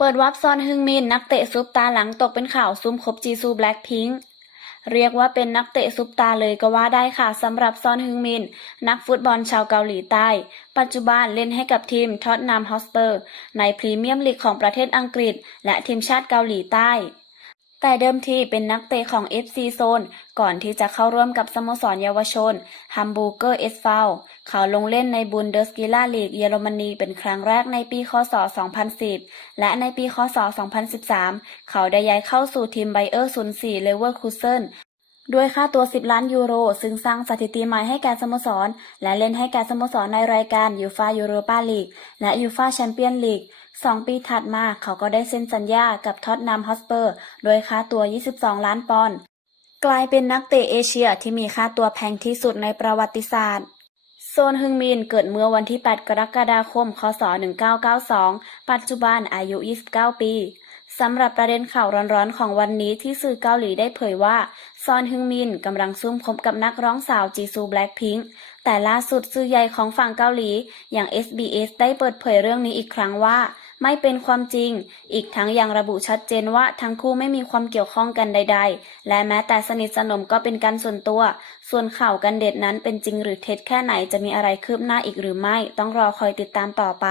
เปิดวับซอนฮึงมิน นักเตะซุปตาหลังตกเป็นข่าวซุ่มคบจีซูแบล็คพิงค์เรียกว่าเป็นนักเตะซุปตาเลยก็ว่าได้ค่ะสำหรับซอนฮึงมิน นักฟุตบอลชาวเกาหลีใต้ ปัจจุบันเล่นให้กับทีมท็อตนามฮอสเปอร์ ในพรีเมียมลีกของประเทศอังกฤษ และทีมชาติเกาหลีใต้ แต่เดิมทีเป็นนักเตะของ FC โซนก่อนที่จะเข้าร่วมกับสโมสรเยาวชนฮัมบูเกอร์เอสฟาวเขาลงเล่นในบุนเดสกิลาลีกเยอรมนีเป็นครั้งแรกในปีคศ 2010 และในปีคศ 2013 เขาได้ย้ายเข้าสู่ทีมไบเออร์04เลเวอร์คูเซน ด้วยค่าตัว 10 ล้านยูโร ซึ่งสร้างสถิติใหม่ให้แก่สโมสร และเล่นให้แก่สโมสรในรายการยูฟายูโรปาลีกและยูฟาแชมเปี้ยนลีกสองปีถัดมาเขาก็ได้เซ็นสัญญากับท็อตนัมฮอสเปอร์ โดยค่าตัว 22 ล้านปอนด์กลายเป็นนักเตะเอเชียที่มีค่าตัวแพงที่สุดในประวัติศาสตร์โซนฮึงมินเกิดเมื่อวันที่ 8 กรกฎาคม คศ 1992 ปัจจุบันอายุ 29 ปี สำหรับประเด็นข่าวร้อนๆ ของวันนี้ที่สื่อเกาหลีได้เผยว่า ซอนฮึงมินกำลังซุ่มคบกับนักร้องสาวจีซูแบล็คพิงค์แต่ล่าสุดสื่อใหญ่ของฝั่งเกาหลี อย่าง SBS ได้เปิดเผยเรื่องนี้อีกครั้งว่า ไม่เป็นความจริง อีกทั้งยังระบุชัดเจนว่าทั้งคู่ไม่มีความเกี่ยวข้องกันใด ๆ และแม้แต่สนิทสนมก็เป็นการส่วนตัว ส่วนข่าวกันเด็ดนั้นเป็นจริงหรือเท็จแค่ไหนจะมีอะไรคืบหน้าอีกหรือไม่ ต้องรอคอยติดตามต่อไป